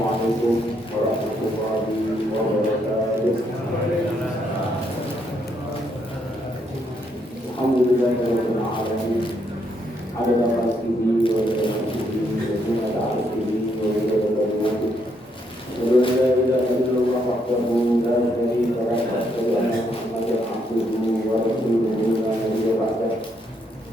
Assalamualaikum warahmatullahi wabarakatuh. Alhamdulillahirabbil alamin. Adada khalqihi wa adada khalqihi wa zinata arshihi wa adada kalimatihi. Asyhadu an la ilaha illallah wahdahu la syarika lahu wa asyhadu anna Muhammadan abduhu wa rasuluhu la nabiyya ba'dahu.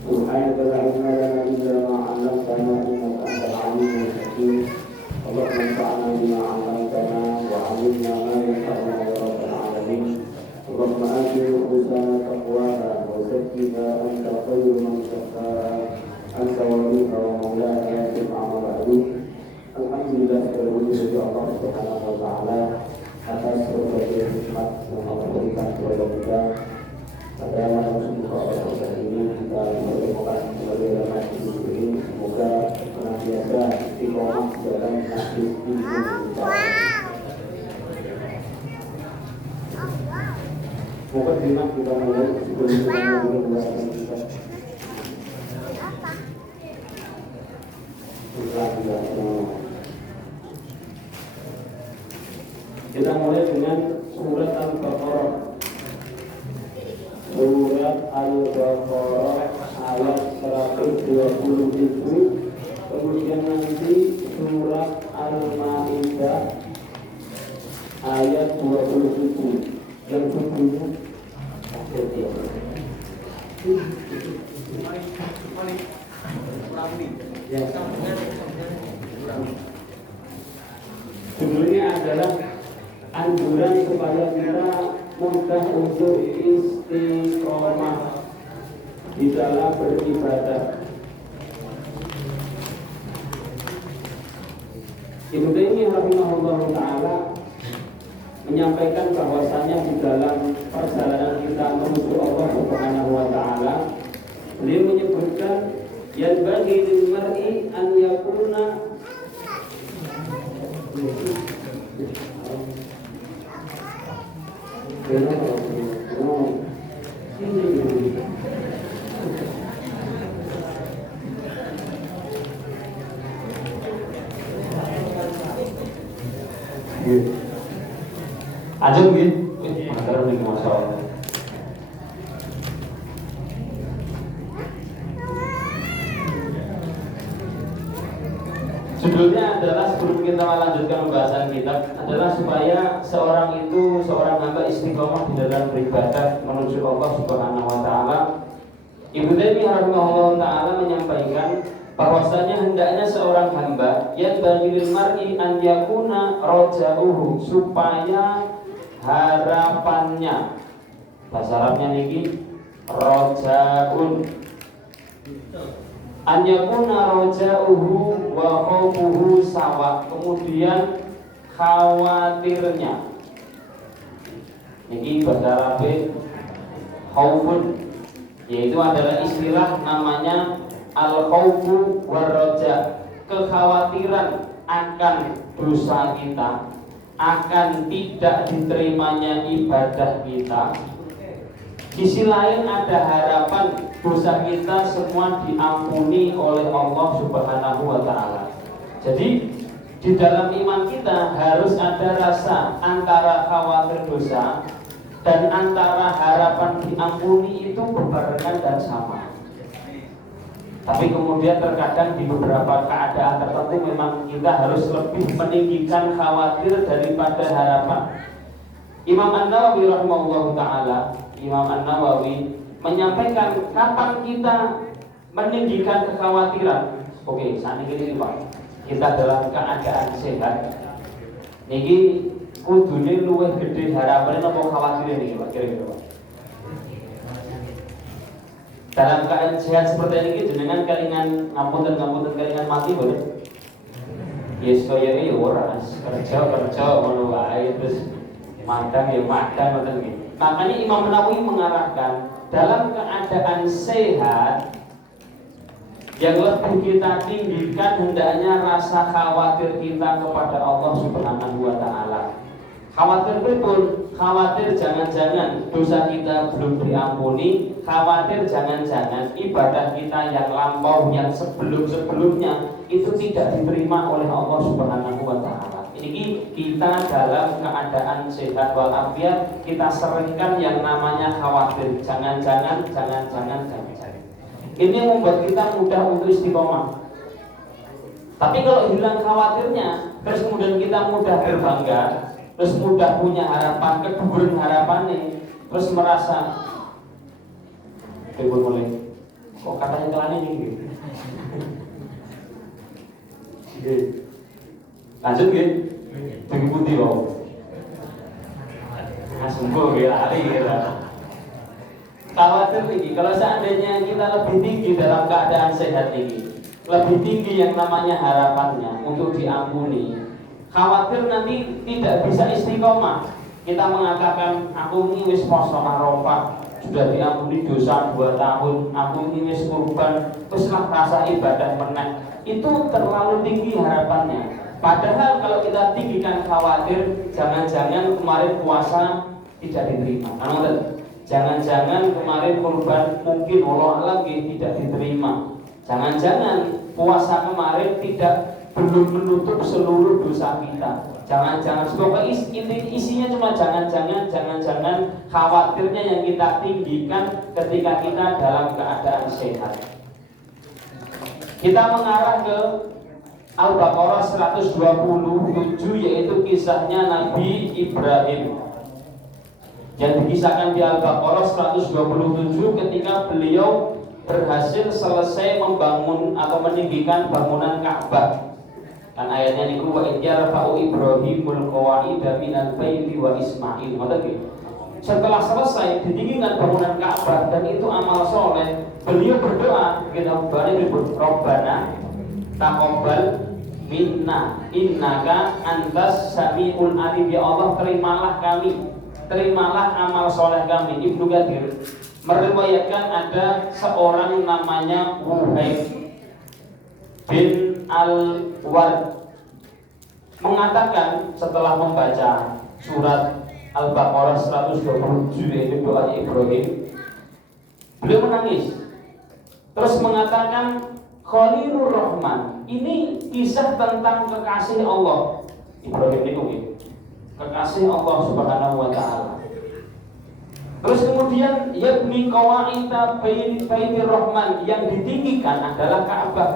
Subhanaka la ilma lana illa ma 'allamtana innaka antal 'alimul hakim. Allahumma anfa'na bima 'allamtana wa 'allimna ma yanfa'una ya rabbal alamin. Allahumma ati nufusana taqwaha wa zakkiha anta khairu man zakkaha anta waliyuha wa mawlaha amma ba'du. Alhamdulillah segala puji bagi Allah Subhanahu wa taala atas berbagai nikmat yang Allah berikan kepada kita. Pada malam Jumat ini kita berdoa sebagai dalam ini semoga senantiasa istiqomah dalam nasib hidup kita. Semoga kita mulai sebelum kita mulai pembahasan kita. Kita mulai dengan surat Al-Baqarah. Surat Al-Baqarah ayat 127. Kemudian nanti surat Al-Maidah ayat 27. Yang sebelumnya judulnya adalah anjuran supaya kita mudah untuk istiqomah di dalam beribadah. Ibnu Taimiyah rahimahullah taala menyampaikan bahwasanya di dalam perjalanan kita menuju Allah Subhanahu wa taala, beliau menyebutkan yanbaghi lil mar'i an yakuna Ajeng gitu, masalah nih masalah. Judulnya adalah sebelum kita melanjutkan pembahasan kitab adalah supaya seorang hamba istiqomah di dalam beribadah menuju Allah Subhanahu wa taala. Ibnu Taimiyah rahimahullah taala menyampaikan bahwasanya hendaknya seorang hamba yang bagil mar'i an yakuna raja'uhu, supaya harapannya, bahasa Arabnya niki raja'un, an yakuna raja'uhu wa khawfuhu sawa, kemudian khawatirnya, niki bahasa Arabnya khaufun, yaitu adalah istilah namanya al-khawfu war-raja, kekhawatiran akan dosa kita, akan tidak diterimanya ibadah kita. Sisi lain ada harapan dosa kita semua diampuni oleh Allah Subhanahu wa taala. Jadi di dalam iman kita harus ada rasa antara khawatir dosa dan antara harapan diampuni, itu berbarengan dan sama. Tapi kemudian terkadang di beberapa keadaan tertentu memang kita harus lebih meninggikan khawatir daripada harapan. Imam An-Nawawi rahimahullah ta'ala, Imam An-Nawawi menyampaikan kapan kita meninggikan kekhawatiran. Oke, saat ini Pak, kita dalam keadaan sehat niki kudune luwih gede harapan apa khawatir niki Pak, kira-kira Pak? Dalam keadaan sehat seperti ini jenengan kalingan ngapunten kalingan mati boleh. Yes kaya ya ora kerja ngono wae terus madang ya madang ngoten nggih. Makanya Imam Nawawi mengarahkan dalam keadaan sehat yang lebih kita tinggikan hendaknya rasa khawatir kita kepada Allah Subhanahu wa taala. Khawatir pun, khawatir jangan-jangan dosa kita belum diampuni, khawatir jangan-jangan ibadah kita yang lampau, yang sebelum-sebelumnya itu tidak diterima oleh Allah Subhanahu wa Ta'ala. Ini kita dalam keadaan sehat walafiat, kita seringkan yang namanya khawatir, jangan-jangan. Ini membuat kita mudah untuk istiqomah. Tapi kalau hilang khawatirnya, terus kemudian kita mudah berbangga, terus mudah punya harapan, kedudukan harapannya, terus merasa boleh kok katanya kelani ini gitu. Lanjut gitu, bagi putih loh, sembuh gitu, hari gitu. Khawatir lagi, kalau seandainya kita lebih tinggi dalam keadaan sehat ini, lebih tinggi yang namanya harapannya untuk diampuni, khawatir nanti tidak bisa istiqomah. Kita mengatakan aku ini wis poso Arafah, sudah diampuni dosa 2 tahun, aku ini wis kurban, wis lah rasa ibadah meneh. Itu terlalu tinggi harapannya. Padahal kalau kita tinggikan khawatir, jangan-jangan kemarin puasa tidak diterima. Jangan-jangan kemarin kurban mungkin Allah lagi tidak diterima. Jangan-jangan puasa kemarin belum menutup seluruh dosa kita. Jangan-jangan, pokoknya isinya cuma jangan-jangan, khawatirnya yang kita tinggikan ketika kita dalam keadaan sehat. Kita mengarah ke Al-Baqarah 127, yaitu kisahnya Nabi Ibrahim yang dikisahkan di Al-Baqarah 127 ketika beliau berhasil selesai membangun atau meninggikan bangunan Ka'bah. Kan ayatnya niku wa idyarfa'u Ibrahimul qawaida minal baiti wa Ismail. Setelah selesai ditinggikan bangunan Ka'bah dan itu amal soleh, beliau berdoa, kita Rabbana taqabbal minna innaka antas samiul alim. Ya Allah, terimalah amal soleh kami. Ibnu Katsir meriwayatkan ada seorang namanya Wuhaib bin Al-Ward mengatakan setelah membaca surat Al-Baqarah 127 yaitu doa Ibrahim, beliau menangis terus mengatakan Khalilur Rahman. Ini kisah tentang kekasih Allah. Ibrahim itu kekasih Allah Subhanahu wa Ta'ala. Terus kemudian yabni qawaida baitir Rahman, yang ditinggikan adalah Ka'bah.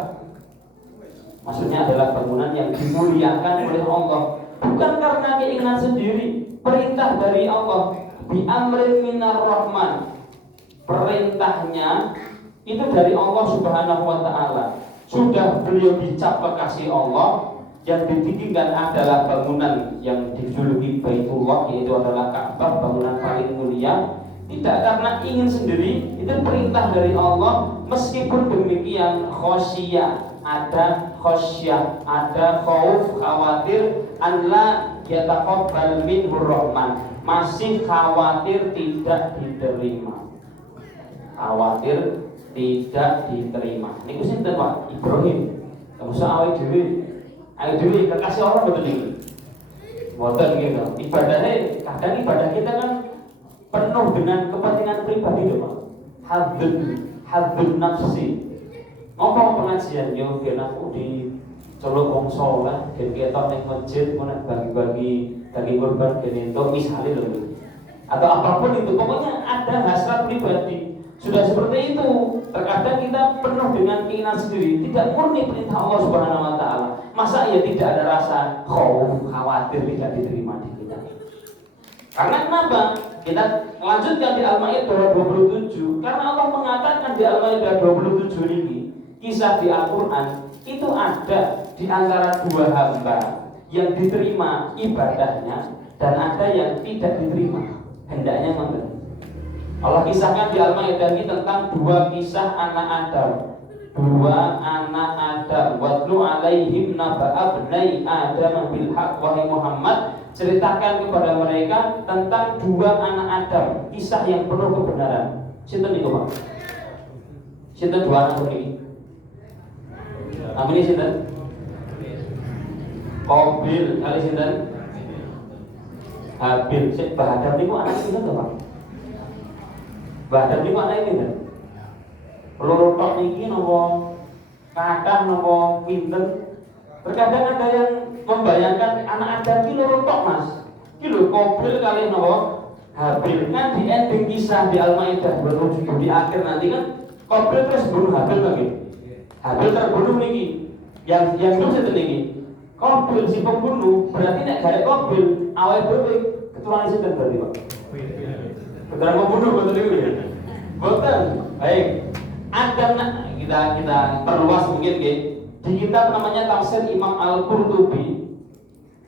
Maksudnya adalah bangunan yang dimuliakan oleh Allah, bukan karena keinginan sendiri, perintah dari Allah. Bi amrin minar Rahman, perintahnya itu dari Allah Subhanahu wa Ta'ala. Sudah beliau dicap kekasih Allah, yang ditinggikan adalah bangunan yang dijuluki Baitullah, yaitu adalah Ka'bah, bangunan paling mulia. Tidak karena ingin sendiri, itu perintah dari Allah. Meskipun demikian ada khosyah, ada khauf, khawatir Allah yataqabbal minhur Rahman, masih khawatir tidak diterima. Khawatir tidak diterima. Niku sinten Pak? Ibrahim. Kamu awake dhewe kekasih Allah betul ini. Mboten gitu. Ibadahnya kadang ibadah kita kan penuh dengan kepentingan pribadi loh Pak. Hadzun nafsi. Ngomong pengajian yo ben aku di colok wong saleh, ben ketok ning masjid mun bagi-bagi daging kurban ben entuk misale lho. Atau apapun itu, pokoknya ada hasrat pribadi. Sudah seperti itu, terkadang kita penuh dengan keinginan sendiri, tidak murni perintah Allah Subhanahu wa Ta'ala. Masa ya tidak ada rasa khawatir tidak diterima di kita? Karena kenapa? Kita lanjutkan di Al-Maidah 27. Karena Allah mengatakan di Al-Maidah 27 ini, kisah di Al-Quran itu ada di antara dua hamba yang diterima ibadahnya dan ada yang tidak diterima. Hendaknya memberi. Allah kisahkan di Al-Maidah ini tentang dua kisah anak Adam. Watlu alaihim naba'a bnai Adam bil haq. Wahai Muhammad, ceritakan kepada mereka tentang dua anak Adam, kisah yang penuh kebenaran. Sinten niku, Pak? Sinten dua anak ini? Namanya sinten? Qabil kali sinten? Habil. Sik Bahadam niku anak pinten to, Pak? Bahadam niku anak pinten? Loro tok niki napa kathah napa pinten? Terkadang ada yang membayangkan anak Adam iki loro tok, Mas. Iki lho Qabil kali napa? Habil. Kan di ending kisah di Al-Maidah 27 di akhir nanti kan Qabil terus bunuh Habil lagi. Habil terbunuh niki. Yang dulu niki. Qabil si pembunuh, berarti nek garek Qabil awake dhewe keturunan sinten berarti, Pak? Keturunan pembunuh betul niku ya. Boten. Baik. Ada kita perluas mungkin nggih. Di kitab namanya Tafsir Imam Al-Qurtubi.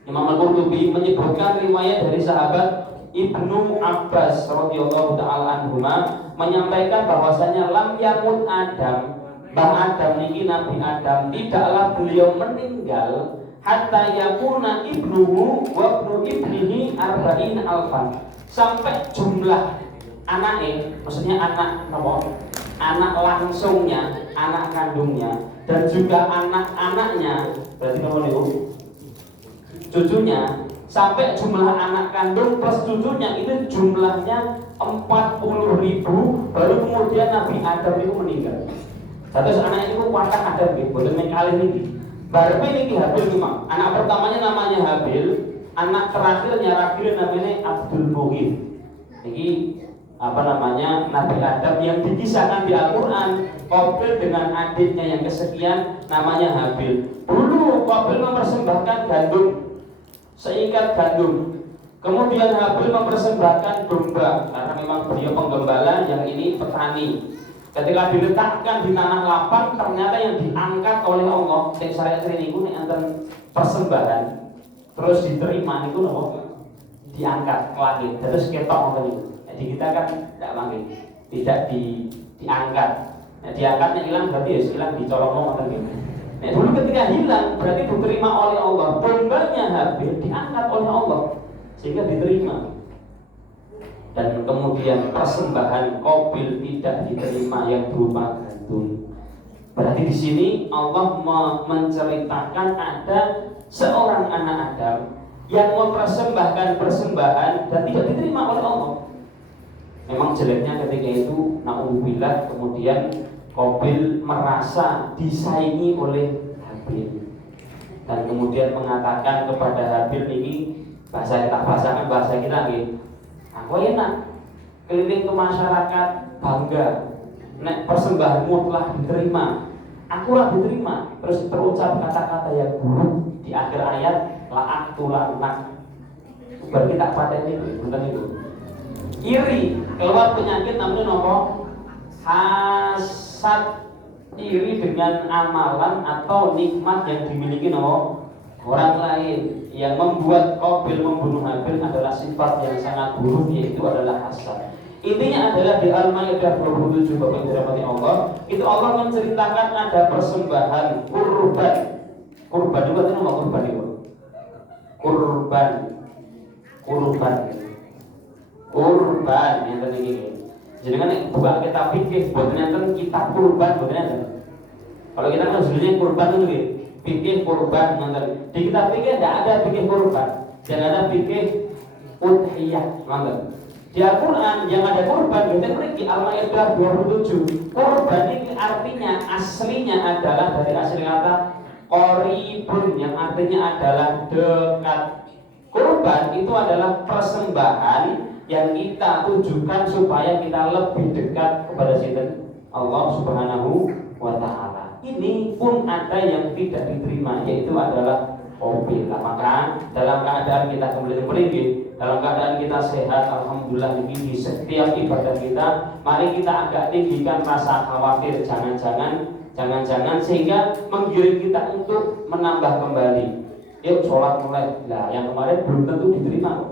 Imam Al-Qurtubi menyebutkan riwayat dari sahabat Ibnu Abbas radhiyallahu taala anhuma menyampaikan bahwasanya lam yakun Adam, Mbah Adam niki Nabi Adam tidaklah beliau meninggal hatta yakuna ibnuhu wa ibnu ibnihi arba'in alfan, sampai jumlah anaknya, maksudnya anak apa? Anak langsungnya, anak kandungnya dan juga anak-anaknya, berarti kamu nih cucunya, sampai jumlah anak kandung plus cucunya itu jumlahnya 40.000, baru kemudian Nabi Adam itu meninggal. Satu anak itu kuatkan Adam gitu, boleh mengkali ini. Baru ini Habil memang. Anak pertamanya namanya Habil, anak terakhirnya Rabil namanya Abdul Muhim. Ini apa namanya Nabi Adam yang dikisahkan di Al-Quran. Qabil dengan adiknya yang kesekian namanya Habil. Dulu Qabil mempersembahkan gandum, seikat gandum. Kemudian Habil mempersembahkan domba karena memang beliau penggembala, yang ini petani. Ketika diletakkan di tanah lapang, ternyata yang diangkat oleh Allah sing syariat niku nek enten persembahan terus diterima niku napa? Diangkat ke langit. Terus ketok ngoten niku. Jadi kita kan tidak manggil, tidak diangkat. Nah, diangkatnya hilang berarti ya hilang dicolong ngoten niku. Nah, dulu ketika hilang berarti diterima oleh Allah. Dombanya Habil diangkat oleh Allah sehingga diterima. Dan kemudian persembahan Qabil tidak diterima yang berupa gandum. Berarti di sini Allah menceritakan ada seorang anak Adam yang mempersembahkan persembahan dan tidak diterima oleh Allah. Memang jeleknya ketika itu na'udzubillah, kemudian Qabil merasa disaingi oleh Habil dan kemudian mengatakan kepada Habil, ini bahasa kita nih, aku enak keliling ke masyarakat bangga nek persembahanmu telah diterima, aku lah diterima. Terus terucap kata-kata yang buruk di akhir ayat la'aktulannak. Berarti tak pateni bener itu. Iri, keluar penyakit namanya nopo? Hasad, iri dengan amalan atau nikmat yang dimiliki nopo? Orang lain. Yang membuat Qabil membunuh Habil adalah sifat yang sangat buruk, yaitu adalah hasad. Intinya adalah di Al-Maidah 27 Bapak yang dirahmati Allah, itu Allah menceritakan ada persembahan kurban. Kurban itu artinya apa? Kurban itu kurban yang tadi ini. Jadi kan buka kita pikir buat nonton kitab kurban, buat nonton. Kalau kita kan sebenarnya kurban itu gitu. Fikih kurban mantan. Di kitab fikih tidak ada fikih kurban, dan ada fikih udhiyah mantan. Di Al-Quran yang ada kurban, kita beri Al-Maidah 27. Kurban ini artinya aslinya adalah dari asli kata qoribun, yang artinya adalah dekat. Kurban itu adalah persembahan yang kita tujukan supaya kita lebih dekat kepada Allah Subhanahu wa Ta'ala. Ini pun ada yang tidak diterima, yaitu adalah Qabil. Maka dalam keadaan kita kembali beringgit, dalam keadaan kita sehat, alhamdulillah ini di setiap ibadah kita, mari kita agak tinggikan rasa khawatir, jangan-jangan sehingga menggiring kita untuk menambah kembali. Yuk sholat mulai, nah yang kemarin belum tentu diterima.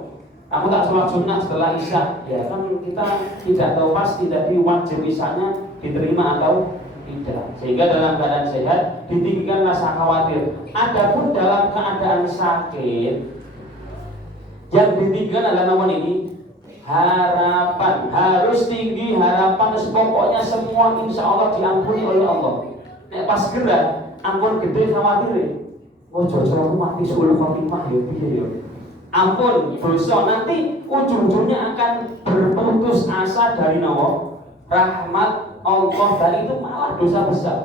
Kamu tak sholat sunnah setelah isya, ya kan kita tidak tahu pasti tadi wajib isyanya diterima atau tidak. Sehingga dalam keadaan sehat ditinggikan rasa khawatir. Adapun dalam keadaan sakit, yang ditinggikan adalah nomor ini harapan. Harus tinggi harapan, pokoknya semua insya Allah diampuni oleh Allah. Nek pas gerak ampun gede khawatir. Oh jujur aku mati sulh khotimah ya piye ya. ampun dosa, nanti ujung-ujungnya akan berputus asa dari rahmat Allah, dan itu malah dosa besar.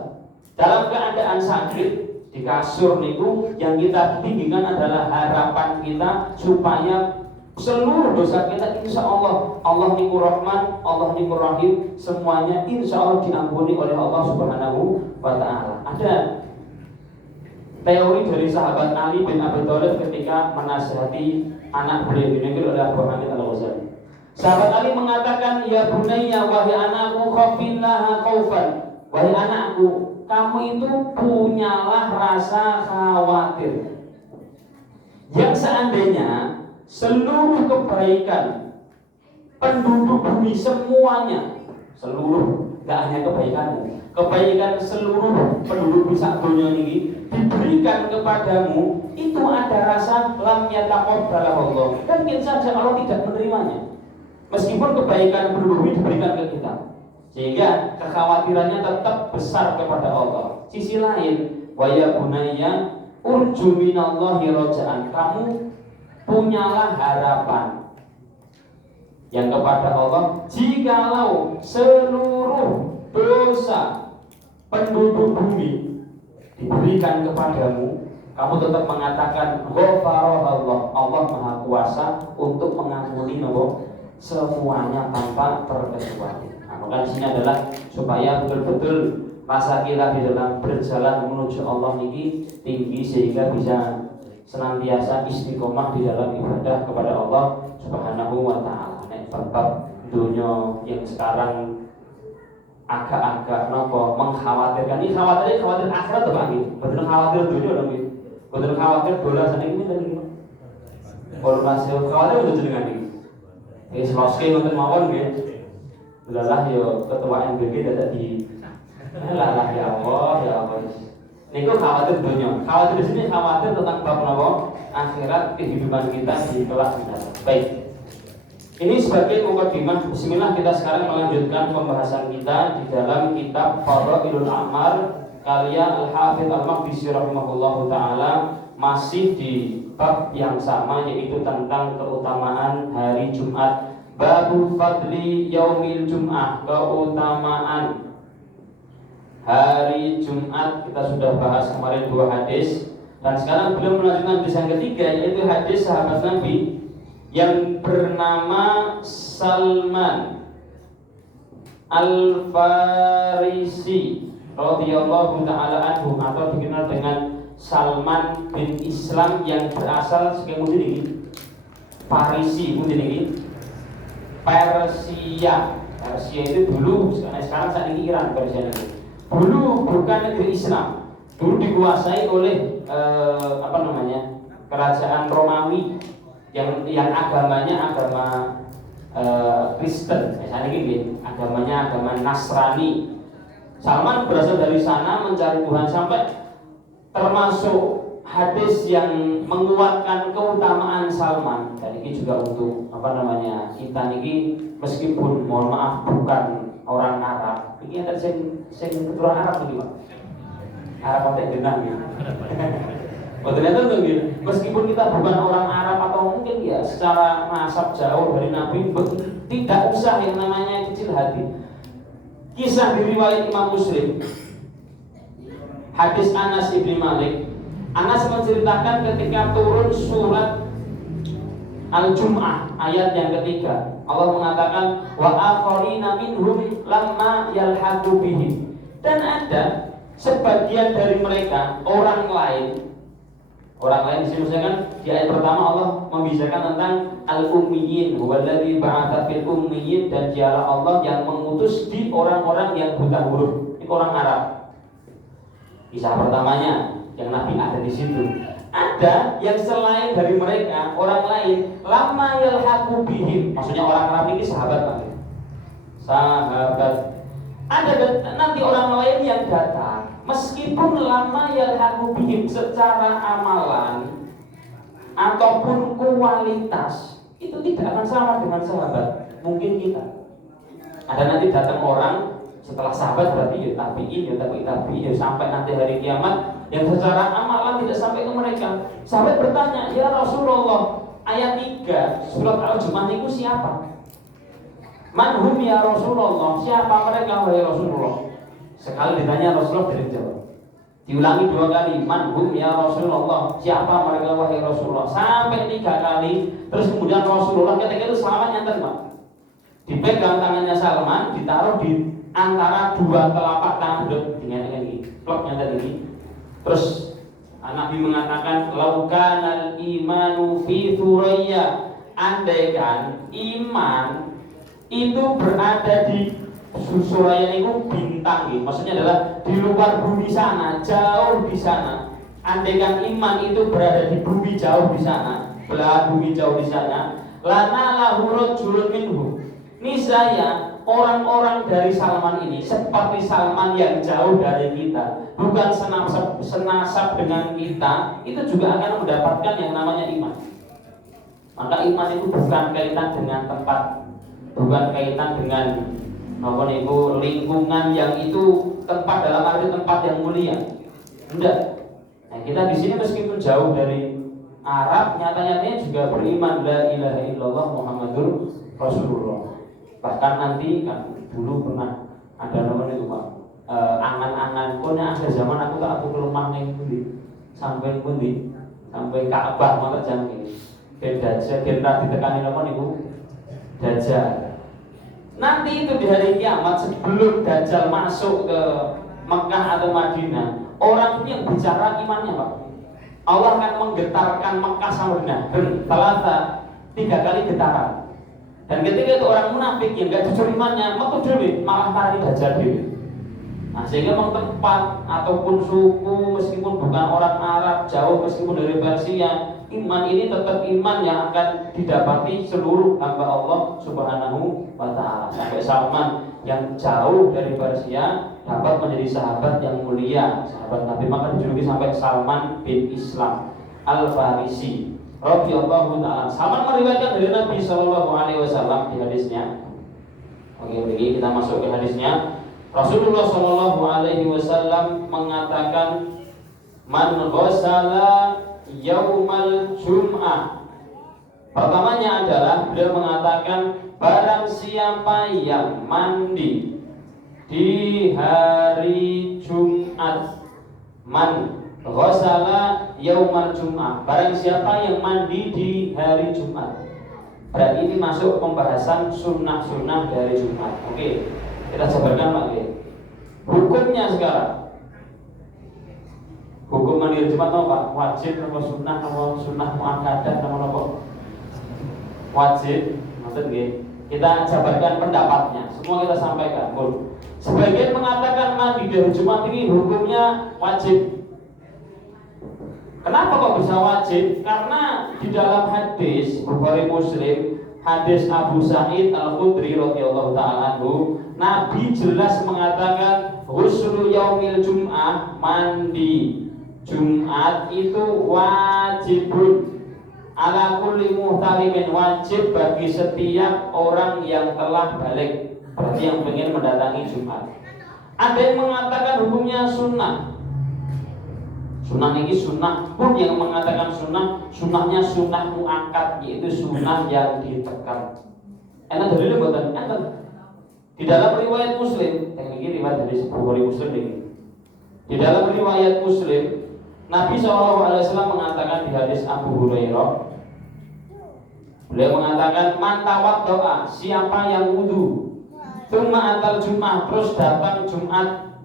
Dalam keadaan sakit di kasur niku, yang kita tinggikan adalah harapan kita supaya seluruh dosa kita insya Allah, Allah niku Rahman, Allah niku Rahim, semuanya insya Allah diampuni oleh Allah Subhanahu wa Ta'ala. Ada teori dari sahabat Ali bin Abi Thalib ketika menasihati anak beliau, ini adalah Abu Hamid Al-Ghazali. Sahabat Ali mengatakan, ya bunayya, wahai anakku, khafillaha khaufan, wahai anakku, kamu itu punyalah rasa khawatir yang seandainya seluruh kebaikan penduduk bumi semuanya, seluruh, gak hanya kebaikanmu, kebaikan seluruh penduduk bisa dunia ini diberikan kepadamu, itu ada rasa lam yataqabbalah Allah. Mungkin saja Allah tidak menerimanya, meskipun kebaikan penduduk bumi diberikan ke kita, sehingga kekhawatirannya tetap besar kepada Allah. Sisi lain, wa ya bunayya urju minallahi raja'an, kamu punyalah harapan yang kepada Allah. Jikalau seluruh dosa penduduk bumi diberikan kepadamu, kamu tetap mengatakan ghafarallah, Allah Maha Kuasa untuk mengampuni semuanya tanpa terkecuali. Nah, maka di sini adalah supaya betul-betul rasa kita di dalam berjalan menuju Allah ini tinggi, sehingga bisa senantiasa istiqomah di dalam ibadah kepada Allah Subhanahu wa Ta'ala. Nek bab dunia yang sekarang agak-agak mengkhawatirkan, ini khawatir akhirat atau apa gitu? Betul khawatir dunia dong gitu. Betul khawatir bola sana ini dan gitu. Kalau masih khawatir betul dengan ini. Ini selesai nonton mawon gitu. Ulalah yo ketua MBG tidak di. Lah ya Allah. Niku khawatir dunia. Khawatir di sini khawatir tentang bab akhirat kehidupan kita di kelak mendatang. Baik. Ini sebagai mukadimah. Bismillah, kita sekarang melanjutkan pembahasan kita di dalam kitab Fadhailul A'mal karya Al-Hafidz Al-Maqdisi rahimahullahu taala, masih di bab yang sama, yaitu tentang keutamaan hari Jumat. Babu fadli yaumil Jum'ah, keutamaan hari Jumat. Kita sudah bahas kemarin 2 hadis, dan sekarang beliau melanjutkan hadis yang ketiga, yaitu hadis sahabat Nabi yang bernama Salman Al-Farisi radhiyallahu taala anhu, atau dikenal dengan Salman bin Islam, yang berasal sebagai mungkin ini Farisi, mungkin ini Persia itu dulu, sekarang saat ini Iran. Persia itu dulu bukan negeri Islam, dulu dikuasai oleh kerajaan Romawi yang agamanya agama Kristen, misalnya gini, agamanya agama Nasrani. Salman berasal dari sana mencari Tuhan, sampai termasuk hadis yang menguatkan keutamaan Salman. Dan ini juga untuk kita ini, meskipun mohon maaf bukan orang Arab, ini ada sing keturunan Arab ini Pak. Arab konteks jenang ya. Ternyata meskipun kita bukan orang Arab atau mungkin ya secara nasab jauh dari Nabi, tidak usah yang namanya kecil hati. Kisah diriwayat Imam Muslim, hadis Anas ibn Malik. Anas menceritakan ketika turun surat Al-Jum'ah ayat yang ketiga, Allah mengatakan wa akharina minhum lamma yalhaqu bihim, dan ada sebagian dari mereka orang lain di sini maksudnya kan di ayat pertama Allah membicarakan tentang al-ummiyin, huwallazi ba'atsa fil ummiyin, dan dialah Allah yang mengutus di orang-orang yang buta huruf, itu orang Arab. Kisah pertamanya yang Nabi ada di situ. Ada yang selain dari mereka, orang lain, lama yalhaqu bihim, maksudnya orang Arab ini sahabat Pak. Sahabat. Ada nanti orang lain yang datang, meskipun lama yalhaqu bihim secara amalan ataupun kualitas itu tidak akan sama dengan sahabat. Mungkin kita ada nanti datang orang setelah sahabat, berarti ya tabi'in sampai nanti hari kiamat yang secara amalan tidak sampai ke mereka. Sahabat bertanya, ya Rasulullah, ayat 3 surat Al-Jumu'ah itu siapa? Manhum ya Rasulullah, siapa mereka wahai Rasulullah? Sekali ditanya Rasulullah dari jawab. Diulangi 2 kali, manhum ya Rasulullah, siapa mereka wahai Rasulullah? Sampai 3 kali. Terus kemudian Rasulullah ketika itu Salman nyanten Pak. Dipegang tangannya Salman, ditaruh di antara 2 telapak tangan dengan ini, ploknya tadi. Terus Nabi mengatakan, laukanal imanu fi thuraya, andaikan iman itu berada di Suraya itu bintang, maksudnya adalah di luar bumi sana, jauh di sana. Andaikan iman itu berada di bumi jauh di sana, belahan bumi jauh di sana, lana lahu rajulun minhu. Niscaya orang-orang dari Salman ini seperti Salman yang jauh dari kita, bukan senasab dengan kita, itu juga akan mendapatkan yang namanya iman. Maka iman itu bukan kaitan dengan tempat, bukan kaitan dengan lingkungan yang itu tempat dalam arti tempat yang mulia. Enggak. Nah, kita di sini meskipun jauh dari Arab, nyata-nyatanya juga beriman la ilaha illallah Muhammadur Rasulullah. Bahkan nanti kan dulu pernah ada namanya itu Pak, angan-angan pokoknya ada zaman aku kelemah ning pundi sampai pundi sampai Ka'bah mangkat jangke ben dajjal ben ra ditekani napa niku dajjal. Nanti itu di hari kiamat sebelum dajjal masuk ke Mekah atau Madinah, orang itu yang bicara imannya Pak. Allah akan menggetarkan Mekah sama Madinah talata 3 kali getaran. Dan ketika itu orang munafik yang gak jujur imannya, metu dhewe malah marani dajjal dhewe. Nah, sehingga memang tempat ataupun suku meskipun bukan orang Arab, jauh meskipun dari Persia, iman ini tetap iman yang akan didapati seluruh hamba Allah Subhanahu wa ta'ala. Sampai Salman yang jauh dari Persia dapat menjadi sahabat yang mulia, sahabat Nabi, maka dijuluki sampai Salman bin Islam Al-Farisi radhiyallahu ta'ala. Salman meriwayatkan dari Nabi sallallahu alaihi wasallam di hadisnya. Oke, begini kita masuk ke hadisnya. Rasulullah sallallahu alaihi wasallam mengatakan, man ghassala yaumal jum'ah. Pertamanya adalah beliau mengatakan, barang siapa yang mandi di hari Jumat, man ghassala yaumal jum'ah, barang siapa yang mandi di hari Jumat. Berarti ini masuk pembahasan sunnah-sunnah dari Jumat. Oke, kita jabarkan Pak. Hukumnya sekarang, hukum mandi hari Jumat apa Pak? Wajib atau sunnah atau sunnah muakkadah atau apa? Wajib, maksud nggih. Kita jabarkan pendapatnya. Semua kita sampaikan. Sebagian mengatakan mandi di hari Jumat ini hukumnya wajib. Kenapa kok bisa wajib? Karena di dalam hadis Bukhari Muslim, hadis Abu Sa'id Al-Khudri radhiyallahu ta'ala anhu, Nabi jelas mengatakan ghuslu yaumil jum'ah, mandi Jumat itu wajibun ala kulli muhtalimin, wajib bagi setiap orang yang telah balik, berarti yang ingin mendatangi Jumat. Ada yang mengatakan hukumnya sunnah. Sunnah ini sunnah pun yang mengatakan sunnah, sunnahnya sunnah muakkad, yaitu sunnah yang ditekan. Enak dalilnya buatan enak. Di dalam riwayat Muslim, yang ini riwayat dari Bukhari Muslim ini. Di dalam riwayat Muslim, Nabi SAW mengatakan di hadis Abu Hurairah, beliau mengatakan, man tawaddoa, siapa yang wudu, tsumma atal Jum'ah, terus datang Jumat,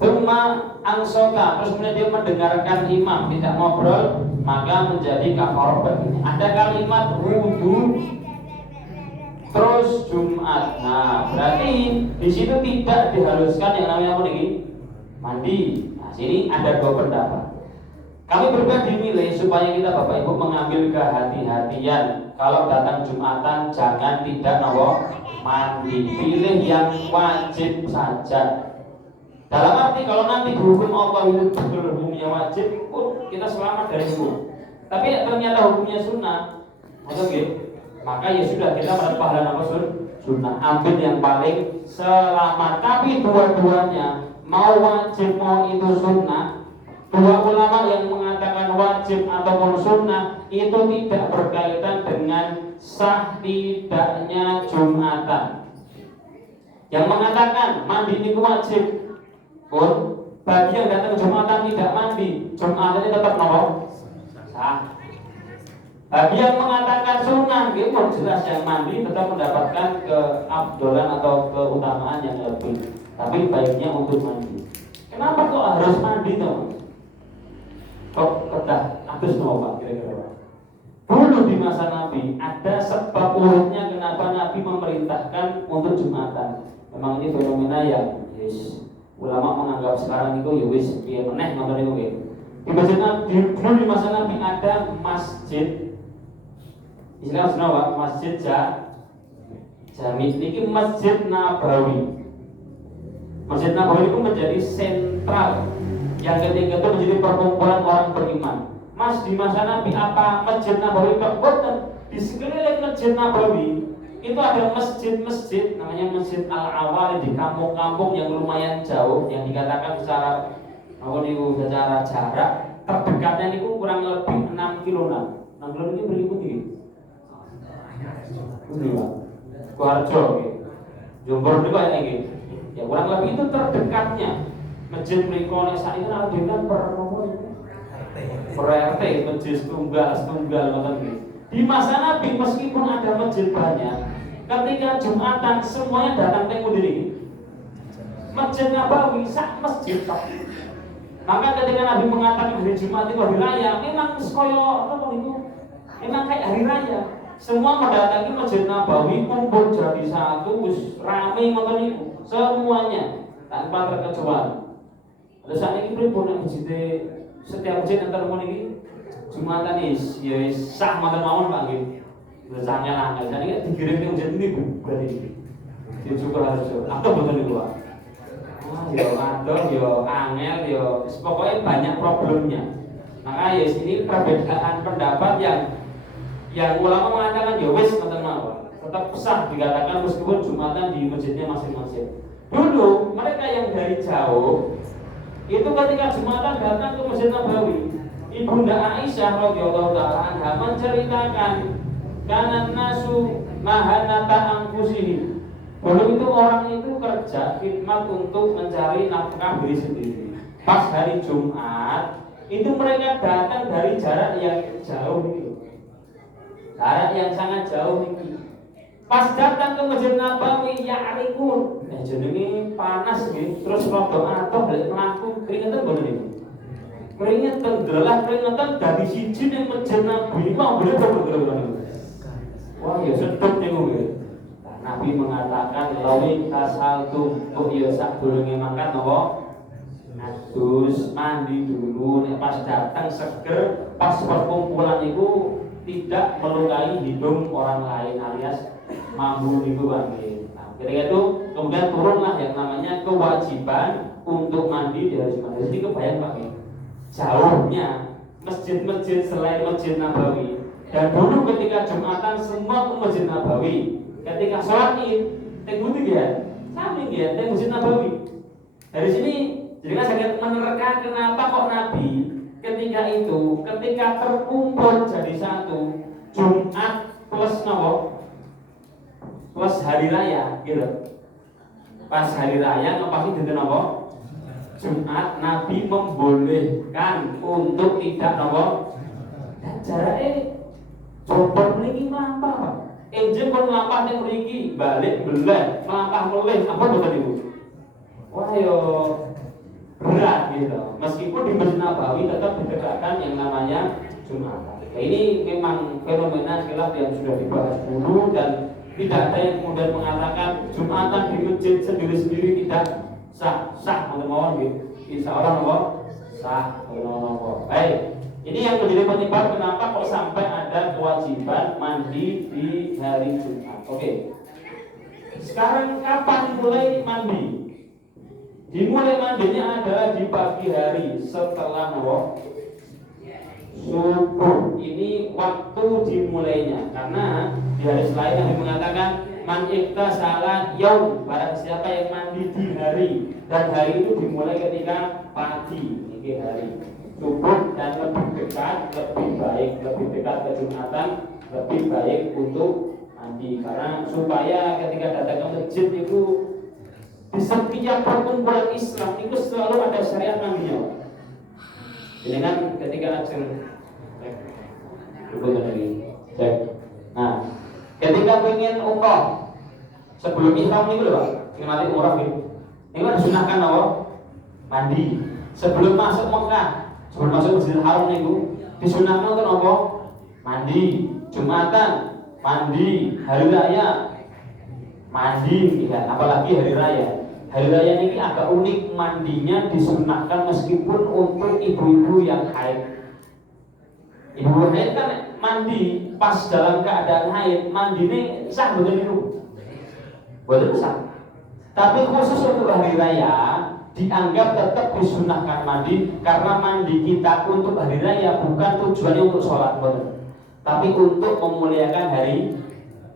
tsumma ansota, terus kemudian dia mendengarkan imam, tidak ngobrol, maka menjadi kafarah baginya. Ada kalimat wudu terus Jumat. Nah, berarti di situ tidak diharuskan yang namanya apa nih? Mandi. Nah, sini ada 2 pendapat. Kami berbeda nilai supaya kita Bapak Ibu mengambil kehati-hatian. Kalau datang Jumatan jangan tidak mandi. Pilih yang wajib saja. Dalam arti kalau nanti hukum Allah itu betul hukumnya wajib, kita selamat dari hukum. Tapi ternyata hukumnya sunnah, maka ya sudah, kita mendapat pahala apa sunnah. Ambil yang paling selamat. Tapi dua-duanya mau wajib mau itu sunnah, 2 ulama yang mengatakan wajib ataupun sunnah itu tidak berkaitan dengan sah tidaknya Jumatan. Yang mengatakan mandi ini wajib pun bagi yang datang Jumatan tidak mandi, Jumatan ini tetap sah. Bagi yang mengatakan sunnah, itu jelas yang mandi tetap mendapatkan keabdolan atau keutamaan yang lebih. Tapi baiknya untuk mandi. Kenapa kok harus mandi toh? Kok kedah atus Pak kira-kira? Dulu di masa Nabi ada sebab urutnya kenapa Nabi memerintahkan untuk Jumatan. Memang ini fenomena yang ulama menganggap sekarang itu ya wis piye meneh ngoten niku nggih. Di masjid Nabi dulu di masa Nabi ada masjid istilah Pak, masjid Jami. Ini Masjid Nabawi. Masjid Nabawi itu menjadi sentral yang ketika itu menjadi perkumpulan orang beriman. Mas di masa Nabi apa Masjid Nabawi boten? Di sekeliling Masjid Nabawi itu ada masjid-masjid namanya Masjid Al-Awali di kampung-kampung yang lumayan jauh yang dikatakan secara jarak terdekatnya itu kurang lebih 6 kilo. 6 kilo ini berikut ini. Ini Pak. Kuarjo gitu. Jombor niku kaya iki. Ya kurang lebih itu terdekatnya. Masjid mriko nek saiki kan dengan per RT, masjid tunggal ngoten iki. Di masa Nabi meskipun ada masjid banyak, ketika Jumatan semuanya datang teng pundi Masjid Nabawi sak masjid tok. Maka ketika Nabi mengatakan hari Jumat itu hari raya, memang koyo apa niku? Memang kayak hari raya. Semua mendatangi Masjid Nabawi kumpul jadi satu, wis rame ngoten niku. Semuanya tanpa terkecuali. Lalu saat ini pripun nek masjid setiap masjid enten mun iki Jumatan ya sah mboten mawon Pak nggih. Wis angel-angel. Jadi dikirim ke masjid ini berarti. Dicukur harus. Atau mboten niku Pak. Ya adoh ya angel ya pokoknya banyak problemnya. Maka ya sini perbedaan pendapat yang ulama mengatakan ya wis ngoten mawon. Tetap sah dikatakan meskipun Jumatan di masjidnya masing-masing. Dulu mereka yang dari jauh itu ketika Jumatan datang ke Masjid Nabawi, Ibunda Aisyah radhiyallahu taala anha menceritakan kana nasu mahanata anfusihim. Dulu itu orang itu kerja khidmat untuk mencari nafkah diri sendiri. Pas hari Jumat itu mereka datang dari jarak yang jauh itu. Jarak yang sangat jauh ini. Pas datang ke Masjid Nabawi ya arikun, jenenge panas nggih, terus rada atoh balik mlaku keringetan mboten niku. Keringetan drelah keringetan dari siji ning Masjid Nabawi mau boleh bergerak niku. Wah ya sedep niku nggih. Nabi mengatakan lawi kasaltu kok ya sak durunge makan napa? Adus mandi dulu nek pas datang seger, pas perkumpulan itu tidak melukai hidung orang lain alias mambu niku nggih. Nah, ketika itu kemudian turunlah yang namanya kewajiban untuk mandi di hari Jumat. Jadi kebayang Pak jauhnya masjid-masjid selain Masjid Nabawi. Dan dulu ketika Jumatan semua ke Masjid Nabawi. Ketika sholat Id, teng pundi ya? Sami ya, teng Masjid Nabawi. Dari sini jadi saya menerka kenapa kok Nabi ketika terkumpul jadi satu Jumat plus nopo plus hari raya gitu. Pas hari raya ngepasti dinten nopo Jumat Nabi membolehkan untuk tidak nopo dan jaraknya coba mriki mlampah Pak. Enjing kon mlampah ning mriki balik belah mlampah melih apa boten niku. Wah yo berat gitu. Meskipun di Masjid Nabawi tetap ditegakkan yang namanya Jumatan. Nah, ini memang fenomena khilaf yang sudah dibahas dulu dan tidak ada yang kemudian mengatakan Jumatan di masjid sendiri-sendiri tidak sah mohon gitu. Insya Allah nopo sah nopo. Baik. Ini yang menjadi penyebab kenapa kok sampai ada kewajiban mandi di hari Jumat. Oke. Sekarang kapan mulai mandi? Dimulai mandinya adalah di pagi hari setelah subuh. Ini waktu dimulainya karena di hari selain Nabi mengatakan man iktasala yaum, barang siapa yang mandi di hari dan hari itu dimulai ketika pagi ini hari. subuh dan lebih dekat, lebih baik, lebih dekat ke Jumatan, lebih baik untuk mandi. Karena supaya ketika datang ke masjid itu di setiap perkumpulan Islam itu selalu ada syariat mandinya. Jadi kan ketika ajeng cek. Nah, ketika ingin umroh sebelum ihram nih lho Pak, ingin nanti umroh gitu. Ini kan disunahkan apa? Mandi. Sebelum masuk Mekah, sebelum masuk Masjidil Haram nih disunahkan kan apa? Mandi. Jumatan, mandi. Hari raya, mandi. Ya, apalagi hari raya. Hari raya ini agak unik, mandinya disunahkan meskipun untuk ibu-ibu yang haid. Ibu haid kan mandi pas dalam keadaan haid, mandi ini sah betul itu, betul sah. Tapi khusus untuk hari raya dianggap tetap disunahkan mandi karena mandi kita untuk hari raya bukan tujuannya untuk sholat betul, tapi untuk memuliakan hari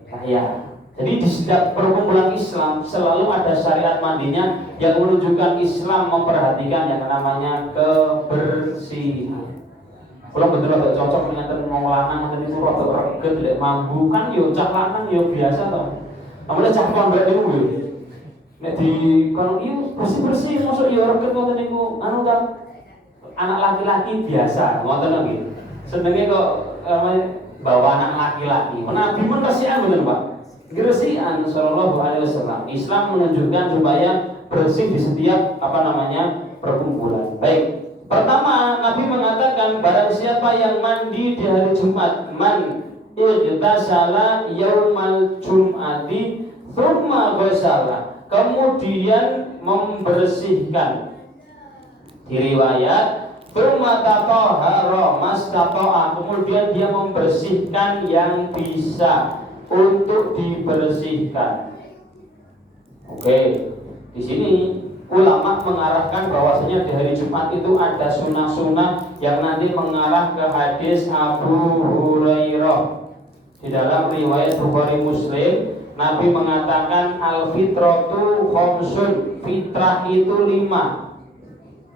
raya. Jadi di setiap perkumpulan Islam selalu ada syariat mandinya yang menunjukkan Islam memperhatikan yang namanya kebersihan. Kalau betul betul cocok dengan mau lanang nanti itu rotok reget tidak mampu kan yo cak lanang yo biasa toh. Namanya cak pondok itu yo. Nek di kalau iyo bersih masuk yo reget ngoten niku anu kan anak laki-laki biasa ngoten lagi. Senenge kok bawa anak laki-laki. Nabi pun kasihan bener Pak. Gersihan sallallahu alaihi wasallam. Islam menunjukkan supaya bersih di setiap perkumpulan. Baik. Pertama, Nabi mengatakan barang siapa yang mandi di hari Jumat, man igtasala yaumal jum'ati thumma ghasala. Kemudian membersihkan. Diriwayat thumma tatahhara mastata'a. Kemudian dia membersihkan yang bisa untuk dibersihkan. Oke, di sini ulama mengarahkan bahwasanya di hari Jumat itu ada sunnah-sunnah yang nanti mengarah ke hadis Abu Hurairah. Di dalam riwayat Bukhari Muslim, Nabi mengatakan al-fitratu khamsun, fitrah itu 5.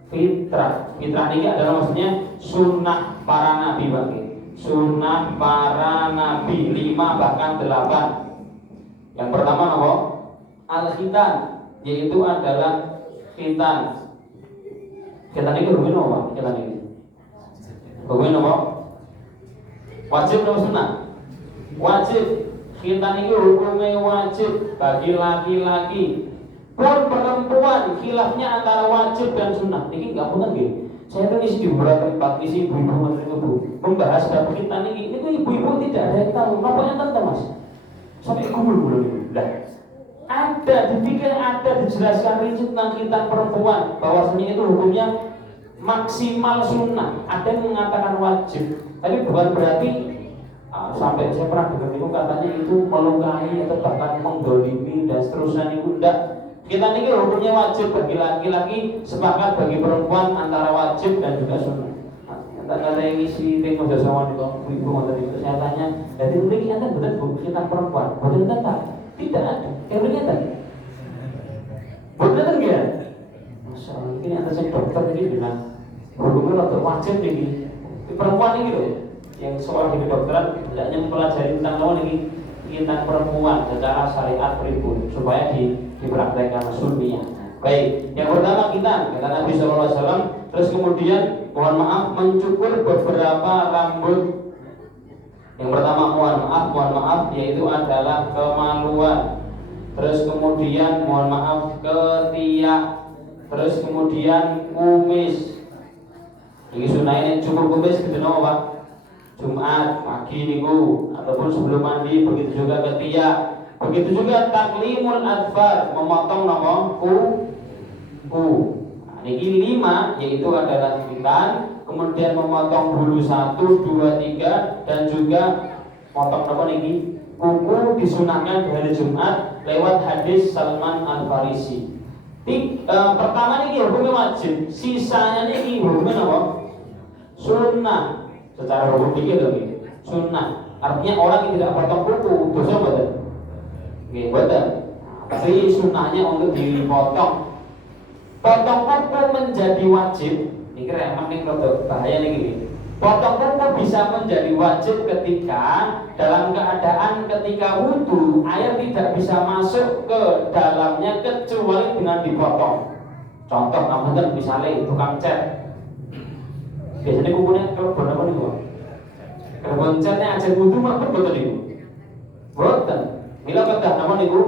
Fitrah ini adalah maksudnya sunnah para nabi bagi. Sunnah para nabi 5 bahkan 8. Yang pertama apa? Al-khitan, yaitu adalah khitan. Khitan ini hukumnya apa? Khitan ini hukumnya apa? Wajib atau sunnah? Wajib. Khitan ini hukumnya wajib bagi laki-laki. Pun perempuan khilafnya antara wajib dan sunnah. Ini nggak benar gitu. Saya tuh isi di beberapa tempat, isi ibu-ibu membahas bab khitan ini ibu-ibu tidak ada yang tahu. Namanya tante mas, sampai kumul itu. Ada dipikir ada dijelaskan rinci tentang khitan perempuan, bahwasanya itu hukumnya maksimal sunnah. Ada yang mengatakan wajib, tapi bukan berarti sampai saya pernah dengar itu katanya itu melukai atau bahkan menggolimi dan seterusnya itu enggak. Kita ini hukumnya wajib bagi laki-laki, sepakat bagi perempuan antara wajib dan juga sunnah. Kata yang isi tim kerjasama di ibu tadi saya tanya, jadi ini anda betul bu kita perempuan, betul tak? Tidak ada. Yang ini tadi, betul enggak? Masya Allah, ini ada saya dokter ini bilang hukumnya wajib ini. Perempuan ini loh, yang sekolah di kedokteran hendaknya mempelajari tentang lawan ini tentang perempuan secara syariat pribun supaya dipraktekkan sunniah. Baik, yang pertama kita kata Nabi SAW. Terus kemudian mohon maaf mencukur beberapa rambut. Yang pertama mohon maaf yaitu adalah kemaluan. Terus kemudian mohon maaf ketiak. Terus kemudian kumis. Ini sunnah ini cukur kumis gitu no Pak. Jumat pagi niku ataupun sebelum mandi, begitu juga ketiak. Begitu juga taklimul adfar, memotong nama Ini 5 yaitu adalah khitan, kemudian memotong bulu 1, 2, 3 dan juga potong nama niki kuku disunahkan di hari Jumat lewat hadis Salman Al-Farisi. Pertama niki hukumnya wajib, sisanya niki hukumnya apa? Sunnah. Secara hukum fikih lagi sunnah. Artinya orang yang tidak potong kuku dosa betul. Oke, betul. Tapi sunnahnya untuk dipotong. Potong kuku menjadi wajib Ini kira penting rada bahaya nih. Potong kuku bisa menjadi wajib ketika dalam keadaan ketika wudu air tidak bisa masuk ke dalamnya kecuali dengan dipotong. Contoh ngapunten misalnya tukang cat. Biasanya kukunya kelebon apa nih, Pak? Kelebon catnya aja wudu mabuk boten niku. Boten. Mila kedah napa niku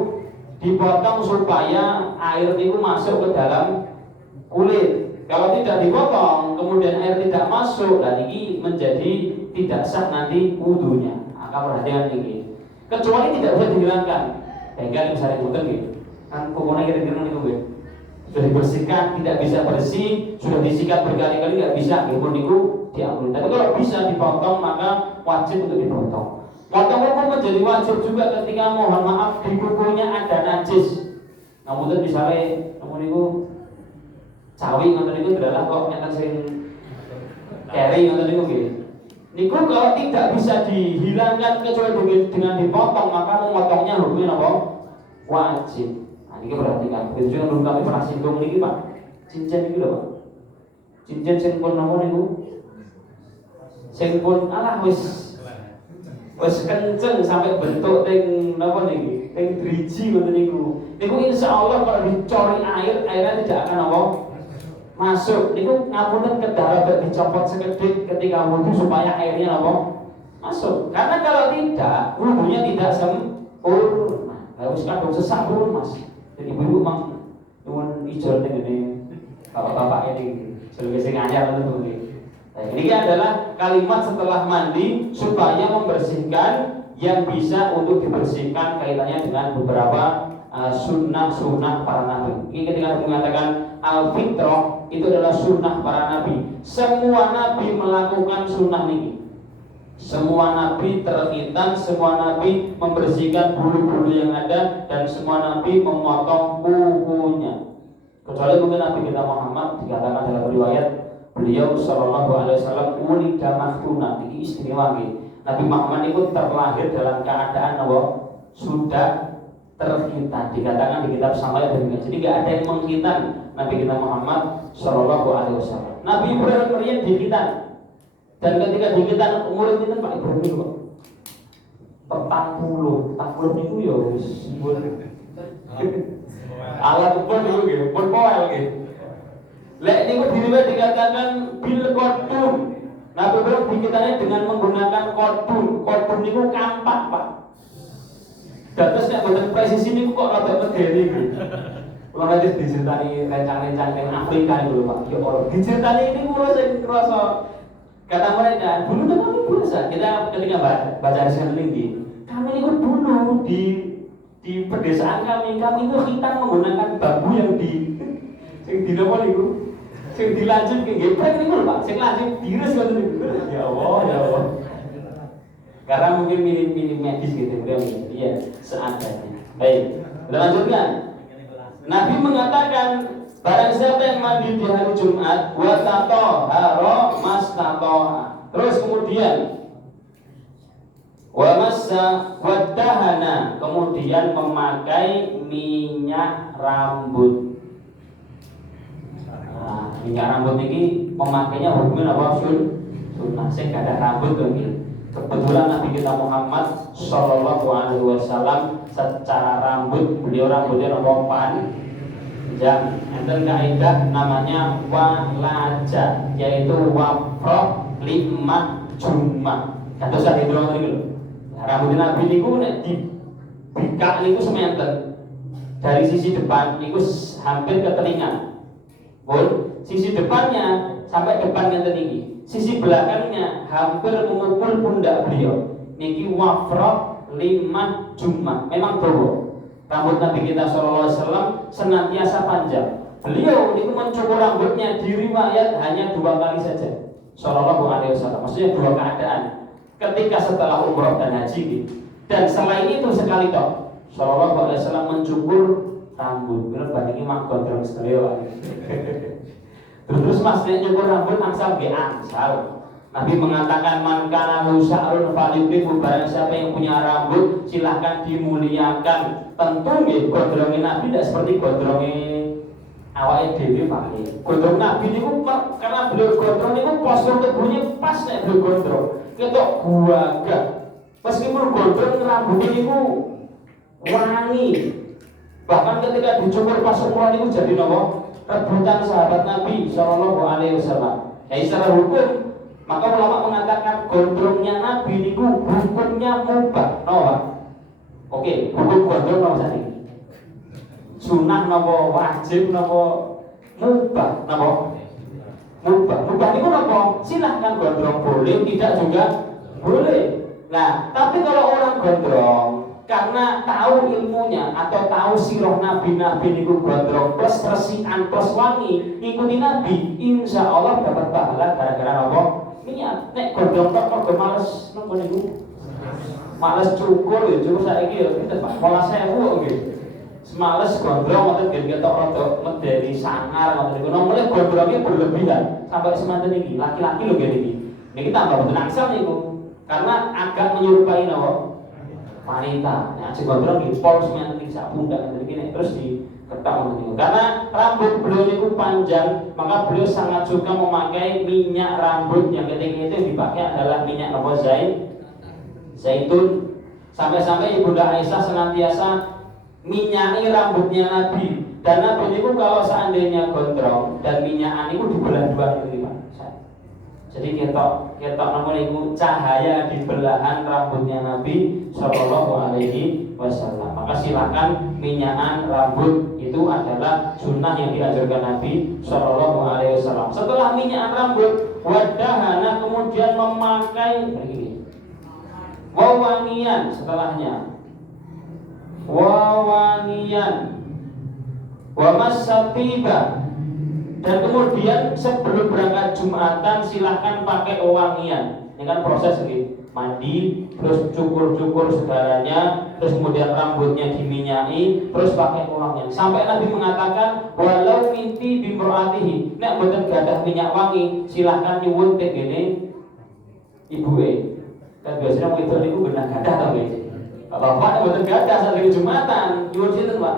dipotong supaya air niku masuk ke dalam kulit. Kalau tidak dipotong, kemudian air tidak masuk, dan ini menjadi tidak sah nanti wudunya. Akan perhatian ini. Kecuali tidak bisa dihilangkan. Kayak misalnya bukan gitu. Kan kukunya kira-kira niku gitu. Sudah dibersihkan, tidak bisa bersih, sudah disikat berkali-kali tidak bisa, gitu niku diampuni. Tapi kalau bisa dipotong, maka wajib untuk dipotong. Potong kuku menjadi wajib juga ketika mohon maaf di kukunya ada najis. Namun misalnya, namun niku cawi ngoten niku adalah kok enten sing carry ngoten niku nggih. Niku kalau tidak bisa dihilangkan kecuali dengan dipotong, maka memotongnya hukumnya apa? Wajib. Nah, ini perhatikan. Begitu juga dulu kami pernah singgung niki, Pak. Cincin niku lho, Pak. Cincin sing pun napa niku? Sing pun alah wis kenceng sampai bentuk teng napa niki? Teng driji ngoten niku. Niku insyaallah kalau dicori air, airnya tidak akan apa? Masuk. Niku ngapunten kedah rada dicopot sekedhik ketika wudu supaya airnya apa? Masuk. Karena kalau tidak, wudunya tidak sempurna. Lah wis kadung sesak pun, Mas. Jadi ibu mang nyuwun ijol ning ngene bapak-bapak ini sebagai sing anyar ngoten nggih. Nah, ini adalah kalimat setelah mandi supaya membersihkan yang bisa untuk dibersihkan kaitannya dengan beberapa sunnah-sunnah para nabi. Ini ketika mengatakan al-fitrah itu adalah sunnah para nabi. Semua nabi melakukan sunnah ini. Semua nabi terkhitan, semua nabi membersihkan bulu-bulu yang ada, dan semua nabi memotong kukunya. Kecuali mungkin Nabi kita Muhammad dikatakan dalam riwayat beliau sallallahu alaihi wasallam ulida maktuna. Ini istimewa nih. Nabi Muhammad itu terlahir dalam keadaan apa? Sudah terkhitan. Dikatakan di kitab Samayah demikian. Jadi tidak ada yang mengkhitan Nabi kita Muhammad sallallahu alaihi wasallam. Nabi Ibrahim riyen dikhitan. Dan ketika dikhitan umur itu Pak Ibrahim itu Pak 40 niku ya wis alat pun niku nggih, pun poel nggih. Lek niku dikatakan bil qadum. Nabi Ibrahim dikhitannya dengan menggunakan qadum. Qadum niku kampak, Pak. Dados nek boten presisi niku kok rada medeni iki. Kula nanti diceritani rencang-rencang teng Afrika niku lho, Pak. Ya ora diceritani niku kula sing krasa kata mereka, dulu kan kami biasa. Kita ketika baca risalah tinggi, kami niku dulu di pedesaan kami itu khitan menggunakan bambu yang sing dinapa niku? Sing dilanjut ke geprek niku lho, Pak. Sing lanjut diris ngoten niku. Ya Allah. Karena mungkin minim medis gitu, iya, seadanya. Baik, kita lanjutkan. Nabi mengatakan, barang siapa yang mandi di hari Jumat, wa tatahara mastata'a. Terus kemudian wa massa wadahana, kemudian memakai minyak rambut. Nah, minyak rambut ini memakainya hukumnya apa? Sunnah. Saya gak ada rambut lagi. Kebetulan Nabi kita Muhammad sallallahu alaihi wasallam secara rambut beliau rambutnya panjang. Enten kaidah namanya walaja, yaitu wafroh lima jumah. Kados sak ndoro niku. Rambut Nabi niku nek dibikak niku sementen. Dari sisi depan niku hampir ke telinga. Pun sisi depannya sampai depan ngenten iki. Sisi belakangnya hampir memukul pundak beliau. Niki wafroh lima jumah. Memang dawa. Rambut Nabi kita sallallahu alaihi wasallam senantiasa panjang. Beliau itu mencukur rambutnya di riwayat hanya 2 kali saja. Sallallahu alaihi wasallam. Maksudnya 2 keadaan. Ketika setelah umrah dan haji. Dan selain itu sekali toh. Sallallahu alaihi wasallam mencukur rambut. Bener bandingi mak gondrong sedaya. Terus Mas nyukur rambut angsal nggih angsal. Nabi mengatakan man kana husa'run falyubihu, barang siapa yang punya rambut silahkan dimuliakan. Tentu nggih gondronge Nabi tidak seperti gondronge awake dhewe pakai. Gondrong Nabi niku karena beliau gondrong niku postur tubuhnya pas nek beliau gondrong. Ketok gagah. Meskipun gondrong rambutnya niku wangi. Bahkan ketika dicukur pas umur niku jadi napa? Rebutan sahabat Nabi sallallahu alaihi wasallam. Ya secara hukum maka ulama mengatakan gondrongnya Nabi niku hukumnya mubah. Napa? Oke, hukum gondrong napa tadi? Sunah napa wajib napa mubah napa? Mubah. Mubah niku napa? Silahkan gondrong boleh, tidak juga boleh. Nah, tapi kalau orang gondrong karena tahu ilmunya atau tahu sirah nabi-nabi niku gondrong plus resikan plus wangi ngikuti nabi, insya Allah dapat pahala gara-gara apa? Minyak. Nek gondrong kok males nopo niku? Males cukur ya cukur saiki ya kita Pak 12.000 nggih. Semales gondrong ngoten nggih ketok rada medeni sangar ngoten niku. Nomor gondrongnya berlebihan sampai semanten iki. Laki-laki lho nggih niki. Niki tambah mboten angsal niku. Karena agak menyerupai napa? Wanita. Nah, si gondrong di pol semen iki sak pundak ngene iki terus diketok ngoten niku. Karena rambut beliau niku panjang, maka beliau sangat suka memakai minyak rambut yang ketika itu dipakai adalah minyak napa zaitun. Sampai-sampai Ibunda Aisyah senantiasa minyaki rambutnya Nabi. Dan Nabi niku kalau seandainya gondrong dan minyakan niku dibelah dua gitu Pak. Jadi ketok napa niku cahaya di belahan rambutnya Nabi sallallahu alaihi wasallam. Maka silakan minyakan rambut itu adalah sunnah yang diajarkan Nabi sallallahu alaihi wasallam. Setelah minyakan rambut, wadahana kemudian memakai begini. Wawangian setelahnya. Wawangian. Wa masatiba. Dan kemudian sebelum berangkat Jumatan silahkan pakai wewangian. Ini kan proses ini, mandi, terus cukur-cukur segalanya, terus kemudian rambutnya diminyaki, terus pakai wewangian. Sampai Nabi mengatakan walau minti bimroatihi, nek mboten gadah minyak wangi, silahkan nyuwun teh gene ibuke. Kan biasanya wong itu niku benar gadah to nggih. Bapak mboten gadah saat Jumatan, nyuwun sinten Pak?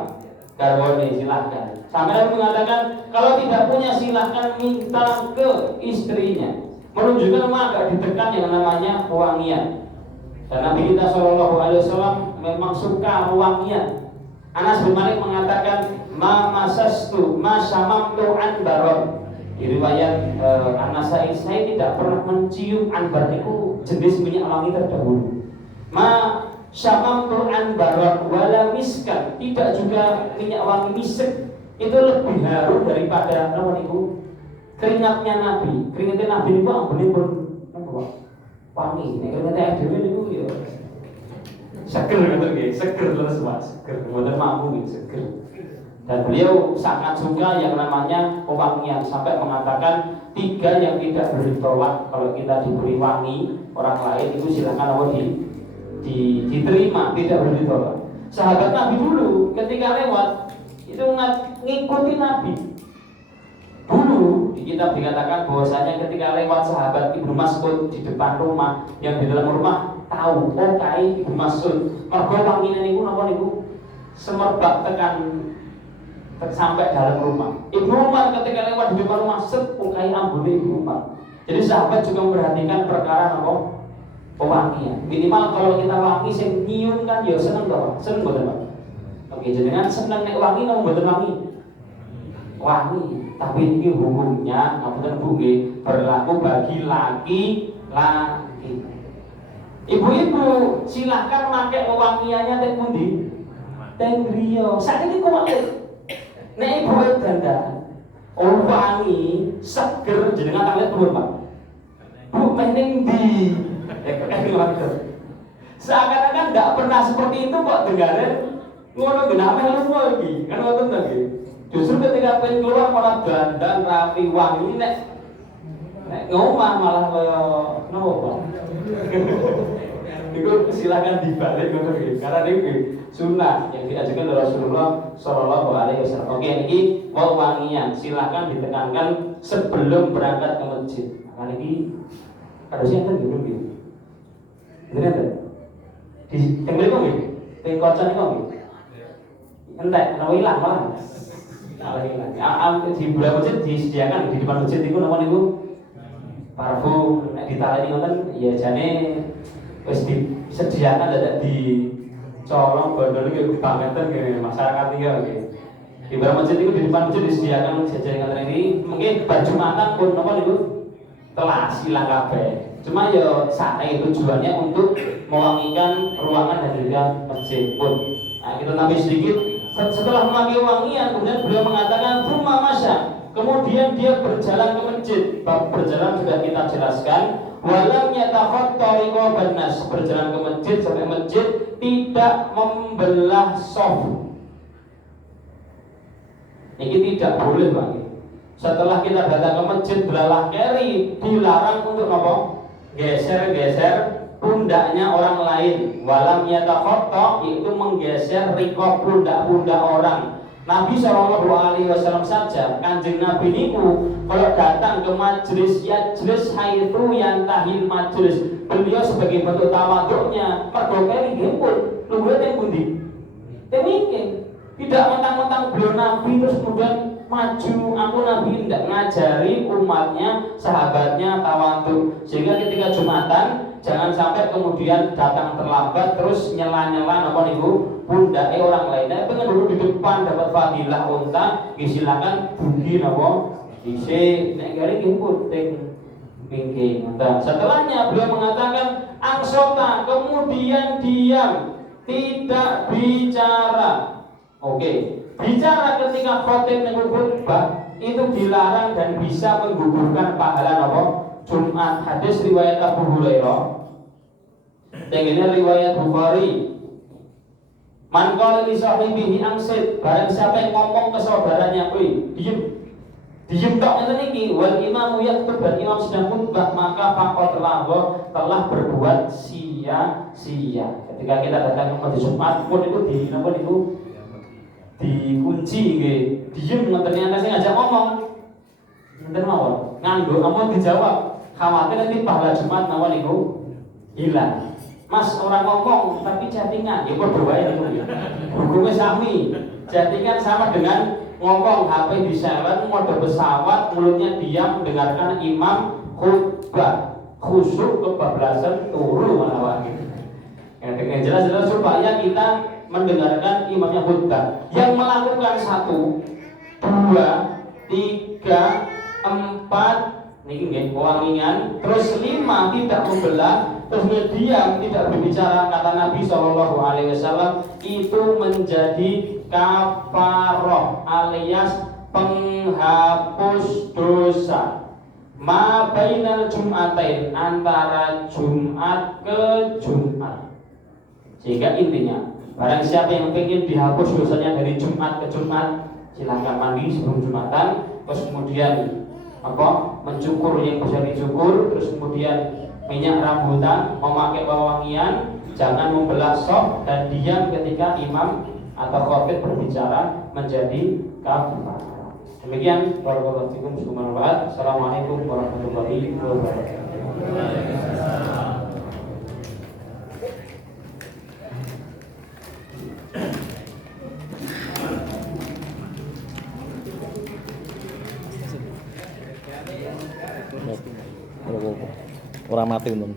Garwane silahkan. Sampai Nabi mengatakan kalau tidak punya silahkan minta ke istrinya. Menunjukkan memang agak ditekan yang namanya wangian. Dan Nabi kita Shallallahu Alaihi Wasallam memang suka wangian. Anas bin Malik mengatakan ma masastu ma syamamtu anbaron. Di riwayat Anas saya tidak pernah mencium anbar itu jenis minyak wangi terdahulu. Ma syamamtu anbaron wala miskan, tidak juga minyak wangi misik. Itu lebih harum daripada apa niku? Keringatnya Nabi. Keringatnya Nabi niku ambune pun napa? Wangi. Nek keringatnya dhewe niku ya seger ngoten nggih, seger terus Mas, seger. Mboten mampu nggih, seger. Dan beliau sangat suka yang namanya pewangian sampai mengatakan 3 yang tidak boleh ditolak kalau kita diberi wangi orang lain itu silakan apa diterima, tidak boleh ditolak. Sahabat Nabi dulu ketika lewat itu ngikuti Nabi. Dulu di kitab dikatakan bahwasanya ketika lewat sahabat Ibnu Mas'ud di depan rumah, yang di dalam rumah tahu kai Ibnu Mas'ud. Mergo wangine niku napa niku semerbak tekan sampai dalam rumah. Ibnu Umar ketika lewat di depan rumah kai ambune Ibnu Umar. Jadi sahabat juga memperhatikan perkara apa? Pewangian. Minimal kalau kita wangi sing nyium kan ya seneng to, seneng boten Pak? Oke, jenengan seneng nek wangi napa mboten wangi? Wangi, tapi ini hukumnya ngapunten Bu nggih, berlaku bagi laki-laki. Ibu-ibu silahkan pakai wewangiannya teng pundi? Teng griya. Sakniki kok nek ibu dandan wangi, seger jenengan tak lihat purun Pak. Bu mending di seakan-akan tidak pernah seperti itu kok dengarin ngono genah melu iki kan ngoten to nggih. Justru ketika pengen keluar malah dandan rapi wangi nek ngomah malah kaya napa Pak. Iku silakan dibalik ngoten nggih. Karena niki sunnah yang diajarkan oleh Rasulullah sallallahu alaihi wasallam. Oke, iki wewangian silakan ditekankan sebelum berangkat ke masjid. Nah niki harusnya enten nggih. Bener kan? Di tenggelam nggih. Teng kocan niku nggih. Entek, ana ilang malah. Di beberapa masjid disediakan di depan masjid itu napa niku parfum nek ditaleni ngoten ya jane wis disediakan dadak di colong bondo niku kebangetan nggih masyarakat iki nggih. Di beberapa masjid itu di depan masjid disediakan jajan ngoten ini mungkin baju matang pun napa niku telah silang kabeh. Cuma ya santai tujuannya untuk mewangikan ruangan dan juga masjid pun. Nah, kita tambah sedikit. Setelah memakai wangian, kemudian beliau mengatakan "Tsumma masya", kemudian dia berjalan ke masjid. Bab berjalan sudah kita jelaskan. Walam yatakhatta riqaban nas, berjalan ke masjid sampai masjid tidak membelah shaf. Ini tidak boleh, Pak. Setelah kita datang ke masjid belalah keri, dilarang untuk apa? Geser-geser pundaknya orang lain. Walam yatakhatta, itu menggeser riqab pundak-pundak orang. Nabi SAW saja, Kanjeng Nabi niku kalau datang ke majlis yajlis haitsu yantahil majlis, beliau sebagai bentuk tawaduknya mergo keri nggih pun lungguhe teng pundi? Teng mriki. Tidak mentang-mentang beliau Nabi terus kemudian maju. Aku Nabi tidak ngajari umatnya, sahabatnya tawaduk. Sehingga ketika Jumatan jangan sampai kemudian datang terlambat terus nyela-nyela apa niku pundake orang lain. Nek pengen dulu di depan dapat fadilah unta, silakan bugi napa dhisik. Nek gari nggih penting pinggir. Nah, setelahnya beliau mengatakan angsota, kemudian diam, tidak bicara. Oke, bicara ketika khotib khutbah itu dilarang dan bisa menggugurkan pahala apa? Jumat. Hadis riwayat Abu Hurairah. Dengan riwayat Bukhari. Man qala li sahibihi angsit, barang siapa yang ngomong ke saudaranya, "Woi, diem." Diem tok ngene iki, wal imamu yaktub, dan imam sedang khutbah, maka faqad telah berbuat sia-sia. Ketika kita datang ke masjid Jumat pun itu di napa niku dikunci nggih. Diem ternyata saya ngajak ngomong. Enten mawon. Nganggo ampun dijawab. Khawatir nanti pahala Jumat napa niku hilang. Mas orang ngomong tapi chattingan. Ya padha wae niku. Hukumnya sami. Chattingan sama dengan ngomong, HP di silent, mode pesawat, mulutnya diam mendengarkan imam khutbah. Khusyuk kebablasan turu malah gitu. Yang jelas-jelas supaya kita mendengarkan imamnya khutbah. Yang melakukan 1, 2, 3, 4 niki nggih wangingan, terus 5 tidak membelah, terus diam tidak berbicara, kata Nabi SAW itu menjadi kafaroh alias penghapus dosa ma bainal jum'atain, antara Jumat ke Jumat. Sehingga intinya barang siapa yang ingin dihapus dosanya dari Jumat ke Jumat, silahkan mandi sebelum Jumatan, terus kemudian mencukur yang bisa dicukur, terus kemudian minyak rambutan, memakai wangian, jangan membelah shaf, dan diam ketika imam atau khatib berbicara menjadi kafaroh. Demikian barakallahu fikum. Assalamualaikum warahmatullahi wabarakatuh. Ora mati untung.